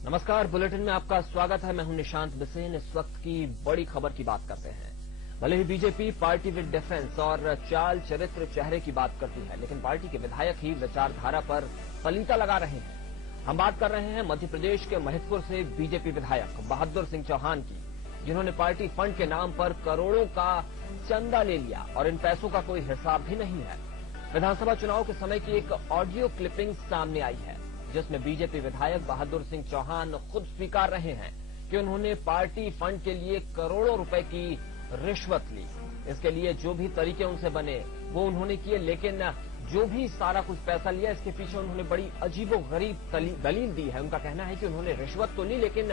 नमस्कार, बुलेटिन में आपका स्वागत है। मैं हूं निशांत बिसेन। इस वक्त की बड़ी खबर की बात करते हैं। भले ही बीजेपी पार्टी विद डिफेंस और चाल चरित्र चेहरे की बात करती है, लेकिन पार्टी के विधायक ही विचारधारा पर पलीता लगा रहे हैं। हम बात कर रहे हैं मध्य प्रदेश के महिदपुर से बीजेपी विधायक बहादुर सिंह चौहान की, जिन्होंने पार्टी फंड के नाम पर करोड़ों का चंदा ले लिया और इन पैसों का कोई हिसाब भी नहीं है। विधानसभा चुनाव के समय की एक ऑडियो क्लिपिंग सामने आई है, जिसमें बीजेपी विधायक बहादुर सिंह चौहान खुद स्वीकार रहे हैं कि उन्होंने पार्टी फंड के लिए करोड़ों रुपए की रिश्वत ली। इसके लिए जो भी तरीके उनसे बने वो उन्होंने किए, लेकिन जो भी सारा कुछ पैसा लिया, इसके पीछे उन्होंने बड़ी अजीबोगरीब दलील दी है। उनका कहना है कि उन्होंने रिश्वत तो ली, लेकिन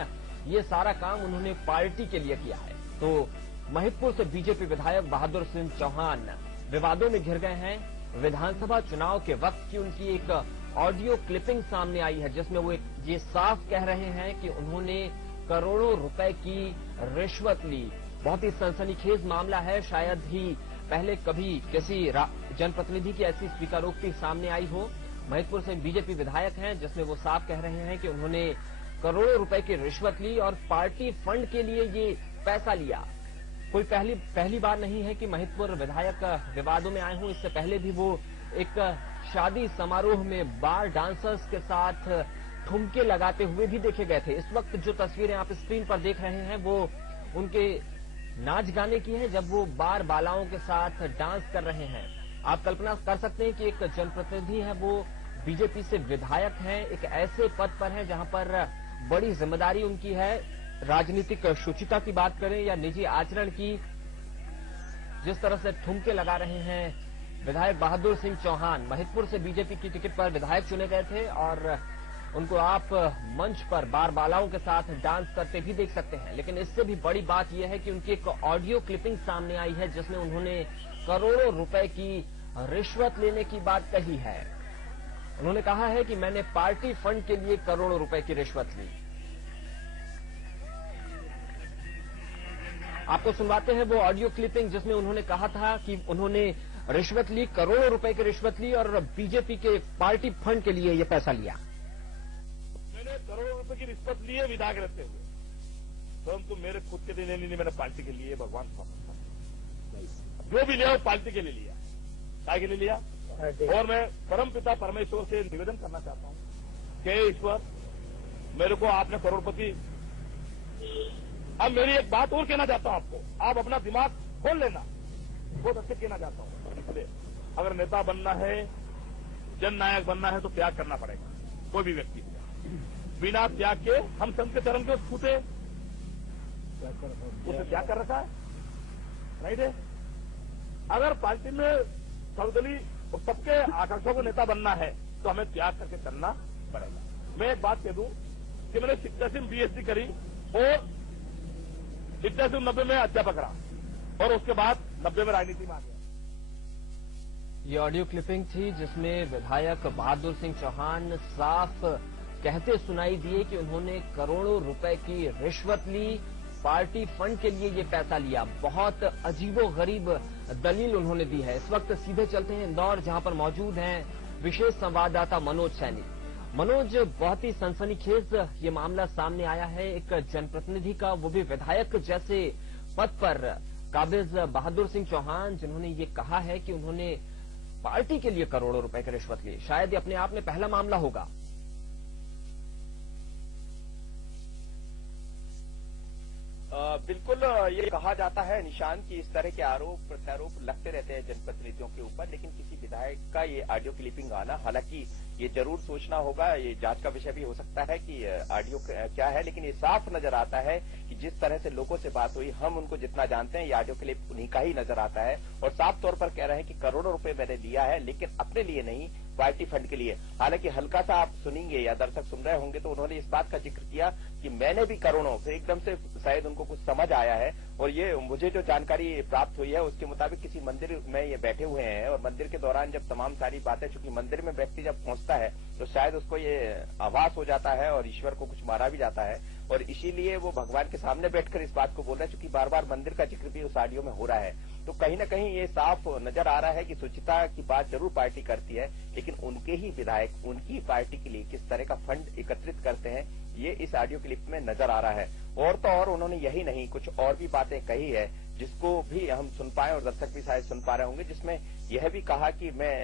ये सारा काम उन्होंने पार्टी के लिए किया है। तो महिदपुर से बीजेपी विधायक बहादुर सिंह चौहान विवादों में घिर गए हैं। विधानसभा चुनाव के वक्त की उनकी एक ऑडियो क्लिपिंग सामने आई है, जिसमें वो ये साफ कह रहे हैं कि उन्होंने करोड़ों रुपए की रिश्वत ली। बहुत ही सनसनीखेज मामला है। शायद ही पहले कभी किसी जनप्रतिनिधि की ऐसी स्वीकारोक्ति सामने आई हो। महिदपुर से बीजेपी विधायक हैं, जिसमें वो साफ कह रहे हैं कि उन्होंने करोड़ों रुपए की रिश्वत ली और पार्टी फंड के लिए ये पैसा लिया। कोई पहली बार नहीं है कि महिदपुर विधायक विवादों में आए हों। इससे पहले भी वो एक शादी समारोह में बार डांसर्स के साथ ठुमके लगाते हुए भी देखे गए थे। इस वक्त जो तस्वीरें आप स्क्रीन पर देख रहे हैं वो उनके नाच गाने की है, जब वो बार बालाओं के साथ डांस कर रहे हैं। आप कल्पना कर सकते हैं कि एक जनप्रतिनिधि है, वो बीजेपी से विधायक हैं, एक ऐसे पद पर हैं जहां पर बड़ी जिम्मेदारी उनकी है। राजनीतिक शुचिता की बात करें या निजी आचरण की, जिस तरह से ठुमके लगा रहे हैं विधायक बहादुर सिंह चौहान। महिदपुर से बीजेपी की टिकट पर विधायक चुने गए थे और उनको आप मंच पर बार बालाओं के साथ डांस करते भी देख सकते हैं। लेकिन इससे भी बड़ी बात यह है कि उनकी एक ऑडियो क्लिपिंग सामने आई है, जिसमें उन्होंने करोड़ों रुपए की रिश्वत लेने की बात कही है। उन्होंने कहा है कि मैंने पार्टी फंड के लिए करोड़ों रुपए की रिश्वत ली। आपको सुनवाते हैं वो ऑडियो क्लिपिंग, जिसमें उन्होंने कहा था कि उन्होंने रिश्वत ली, करोड़ों रुपए की रिश्वत ली और बीजेपी के पार्टी फंड के लिए ये पैसा लिया। मैंने करोड़ों रुपए की रिश्वत ली है विधायक रहते हुए, परंतु मेरे खुद के लिए नहीं, मैंने पार्टी के लिए, भगवान जो भी लिया वो पार्टी के लिए लिया। काय के लिए लिया? और मैं परम पिता परमेश्वर से निवेदन करना चाहता हूं कि ईश्वर, मेरे को आपने करोड़पति। अब मेरी एक बात और कहना चाहता हूं आपको, आप अपना दिमाग खोल लेना। बहुत अच्छे कहना चाहता हूं, इसलिए अगर नेता बनना है, जननायक बनना है तो त्याग करना पड़ेगा। कोई भी व्यक्ति बिना त्याग के, हम संत के चरण के छूटे, उसे त्याग कर रखा है, राइट है। अगर पार्टी में सर्वदलीय और सबके आकांक्षाओं को नेता बनना है तो हमें त्याग करके चलना पड़ेगा। मैं एक बात कह दूं कि मैंने 87 बीएससी करी और 90 में अध्यापक रहा और उसके बाद 90 में राजनीति में आ गया। ये ऑडियो क्लिपिंग थी, जिसमें विधायक बहादुर सिंह चौहान साफ कहते सुनाई दिए कि उन्होंने करोड़ों रुपए की रिश्वत ली, पार्टी फंड के लिए ये पैसा लिया। बहुत अजीबोगरीब दलील उन्होंने दी है। इस वक्त सीधे चलते हैं इंदौर, जहां पर मौजूद हैं विशेष संवाददाता मनोज सैनी। मनोज, बहुत ही सनसनीखेज ये मामला सामने आया है, एक जनप्रतिनिधि का, वो भी विधायक जैसे पद पर काबिज बहादुर सिंह चौहान, जिन्होंने ये कहा है कि उन्होंने पार्टी के लिए करोड़ों रुपए की रिश्वत ली। शायद ये अपने आप में पहला मामला होगा। बिल्कुल, ये कहा जाता है निशान की इस तरह के आरोप प्रत्यारोप लगते रहते हैं जनप्रतिनिधियों के ऊपर, लेकिन किसी विधायक का ये ऑडियो क्लिपिंग आना, हालांकि ये जरूर सोचना होगा, ये जांच का विषय भी हो सकता है कि ऑडियो क्या है, लेकिन ये साफ नजर आता है कि जिस तरह से लोगों से बात हुई, हम उनको जितना जानते हैं, ये ऑडियो क्लिप उन्हीं का ही नजर आता है और साफ तौर पर कह रहे हैं कि करोड़ों रुपए मैंने लिया है, लेकिन अपने लिए नहीं, पार्टी फंड के लिए। हालांकि हल्का सा आप सुनेंगे या दर्शक सुन रहे होंगे तो उन्होंने इस बात का जिक्र किया कि मैंने भी करोड़ों, फिर एकदम से शायद उनको कुछ समझ आया है और ये मुझे जो जानकारी प्राप्त हुई है उसके मुताबिक किसी मंदिर में ये बैठे हुए हैं और मंदिर के दौरान जब तमाम सारी बातें, चूंकि मंदिर में व्यक्ति जब पहुंचता है तो शायद उसको ये आभास हो जाता है और ईश्वर को कुछ मारा भी जाता है और इसीलिए वो भगवान के सामने बैठकर इस बात को बोल रहे हैं, चूंकि बार बार मंदिर का जिक्र भी उस ऑडियो में हो रहा है। तो कहीं ना कहीं ये साफ नजर आ रहा है कि शुचिता की बात जरूर पार्टी करती है, लेकिन उनके ही विधायक उनकी पार्टी के लिए किस तरह का फंड एकत्रित करते हैं, ये इस ऑडियो क्लिप में नजर आ रहा है। और तो और उन्होंने यही नहीं, कुछ और भी बातें कही है जिसको भी हम सुन पाए और दर्शक भी शायद सुन पा रहे होंगे, जिसमें यह भी कहा कि मैं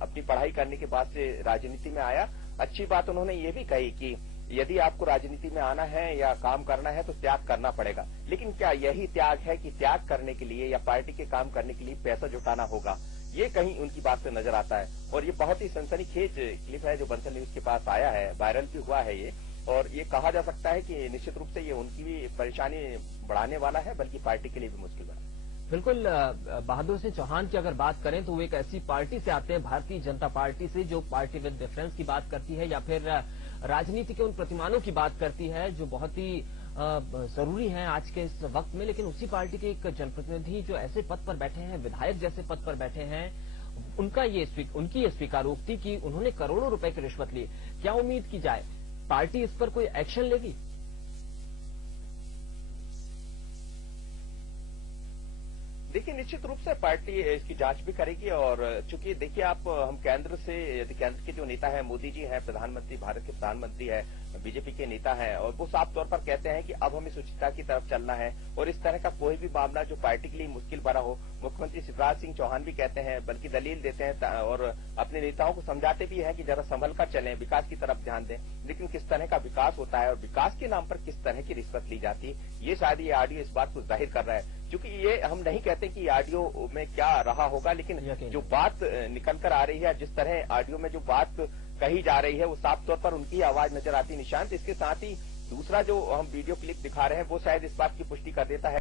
अपनी पढ़ाई करने के बाद से राजनीति में आया। अच्छी बात उन्होंने ये भी कही कि यदि आपको राजनीति में आना है या काम करना है तो त्याग करना पड़ेगा, लेकिन क्या यही त्याग है कि त्याग करने के लिए या पार्टी के काम करने के लिए पैसा जुटाना होगा? ये कहीं उनकी बात से नजर आता है। और ये बहुत ही सनसनीखेज क्लिप है जो बंसल न्यूज के पास आया है, वायरल भी हुआ है ये, और ये कहा जा सकता है कि निश्चित रूप से ये उनकी भी परेशानी बढ़ाने वाला है, बल्कि पार्टी के लिए भी मुश्किल बना। बिल्कुल, बहादुर सिंह चौहान की अगर बात करें तो वो एक ऐसी पार्टी से आते हैं, भारतीय जनता पार्टी से, जो पार्टी विद डिफरेंस की बात करती है या फिर राजनीति के उन प्रतिमानों की बात करती है जो बहुत ही जरूरी हैं आज के इस वक्त में। लेकिन उसी पार्टी के एक जनप्रतिनिधि जो ऐसे पद पर बैठे हैं, विधायक जैसे पद पर बैठे हैं, उनकी ये स्वीकारोक्ति कि उन्होंने करोड़ों रुपए की रिश्वत ली। क्या उम्मीद की जाए, पार्टी इस पर कोई एक्शन लेगी? देखिए, निश्चित रूप से पार्टी इसकी जांच भी करेगी। और चूंकि देखिए आप, हम केंद्र से, यदि केंद्र के जो नेता है, मोदी जी हैं, प्रधानमंत्री, भारत के प्रधानमंत्री है, बीजेपी के नेता हैं, और वो साफ तौर पर कहते हैं कि अब हमें शुचिता की तरफ चलना है और इस तरह का कोई भी मामला जो पार्टी के लिए मुश्किल भरा हो, मुख्यमंत्री शिवराज सिंह चौहान भी कहते हैं, बल्कि दलील देते हैं और अपने नेताओं को समझाते भी हैं कि जरा संभल कर चलें, विकास की तरफ ध्यान दें। लेकिन किस तरह का विकास होता है और विकास के नाम पर किस तरह की रिश्वत ली जाती है, ये शायद ये ऑडियो इस बात को जाहिर कर रहा है। क्योंकि ये हम नहीं कहते कि ऑडियो में क्या रहा होगा, लेकिन जो बात निकल कर आ रही है, जिस तरह ऑडियो में जो बात कही जा रही है, वो साफ तौर पर उनकी आवाज नजर आती है। निशांत, इसके साथ ही दूसरा जो हम वीडियो क्लिप दिखा रहे हैं वो शायद इस बात की पुष्टि कर देता है